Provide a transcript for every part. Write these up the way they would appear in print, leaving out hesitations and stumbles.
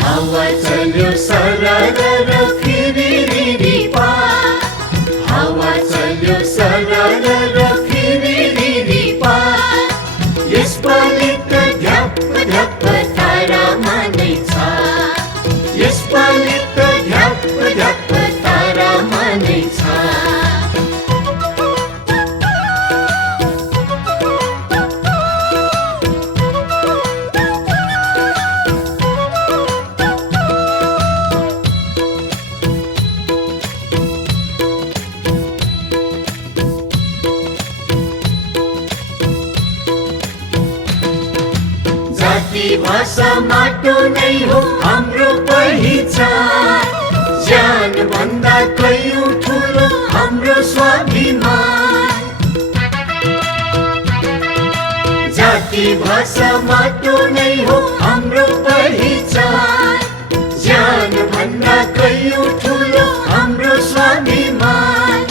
हावा चल्यो सरर फिरिरिरिपा, हावा चल्यो सरर फिरिरिरिपा, यसपालि त ढ्याप ढ्याप तारा मानैछ, यसपालि त ढ्याप ढ्याप तारा मानैछ। जाति भाषा माटो नै हो हाम्रो पहिचान, ज्यान भन्दा कयौं ठुलो हाम्रो स्वाभिमान। जाति भाषा माटो नै हो हाम्रो पहिचान, ज्यान भन्दा कयौं ठुलो हाम्रो स्वाभिमान।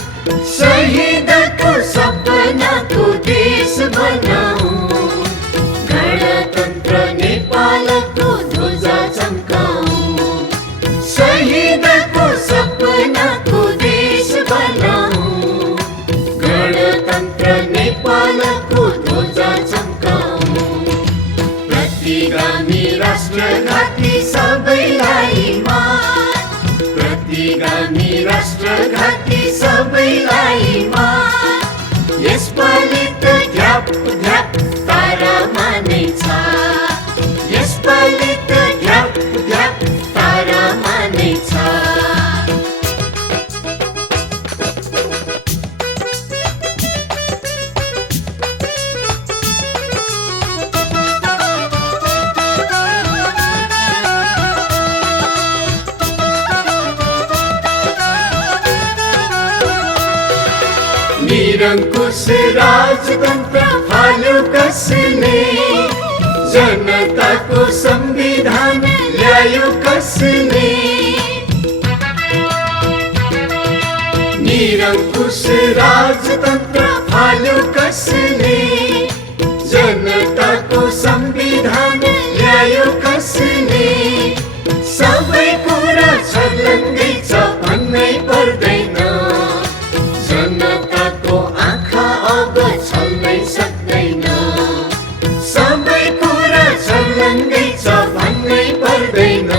शहीदको सपनाको देश बनाऊ, गणतन्त्र नेपालको ध्वजा चम्काऊ, शहीदको सपनाको देश बनाऊ, गणतन्त्र नेपालको ध्वजा चम्काऊ। प्रतिगामी राष्ट्रघाती सबैलाई मान, प्रतिगामी राष्ट्रघाती सबैलाई मान। यसपालि त ढ्याप ढ्याप तारा मानैछ, यसपालि त ढ्याप ढ्याप तारा मानैछ। निरङ्कुश राजतन्त्र फाल्यो कसले, जनताको संविधान ल्यायो कसले। निरङ्कुश राजतन्त्र फाल्यो कसले, जनताको संविधान ल्यायो कसले। सबै कुरा छर्लङ्गै छ भन्नै पर्दैन, जनताको आँखा अब छल्नै सक्दैन। सबै कुरा छर्लङ्गै छ भन्नै पर्दैन,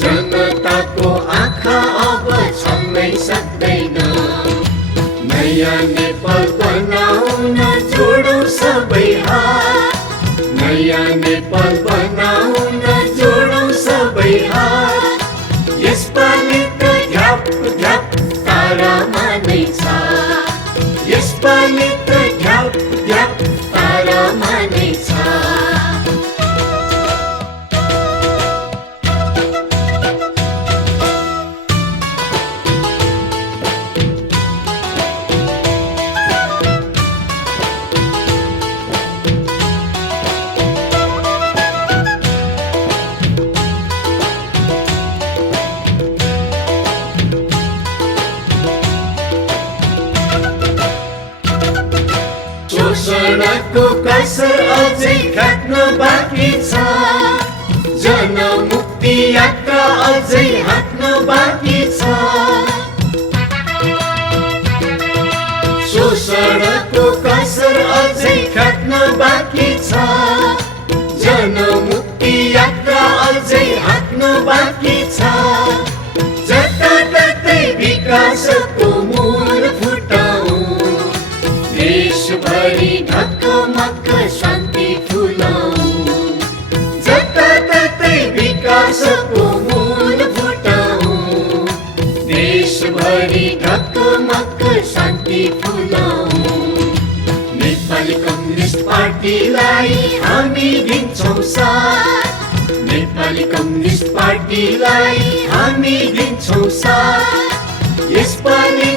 जनताको आँखा अब छल्नै सक्दैन। नयाँ नेपाल बनाउन जोडौँ सबै हात, नयाँ नेपाल बनाउन जोडौँ सबै हात। यसपालि त ढ्याप ढ्याप तारा मानैछ, यसपालि त ढ्याप ढ्याप तारा मानैछ। शोषणको कसर अझै काट्न बाँकी छ, जनमुक्ति यात्रा अझै हाँक्न बाँकी छ। शोषणको कसर अझै काट्न बाँकी छ, जनमुक्ति यात्रा अझै हाँक्न बाँकी छ। जताततै विकासको मूल फुटाऊ, देशभरि ढकमक शान्ति फुलाऊ। जताततै विकासको मूल फुटाऊ, देशभरि ढकमक शान्ति फुलाऊ। नेपाली कम्युनिस्ट पार्टीलाई हामी दिन्छौँ साथ, नेपाली कम्युनिस्ट पार्टीलाई हामी दिन्छौँ साथ। यसपालि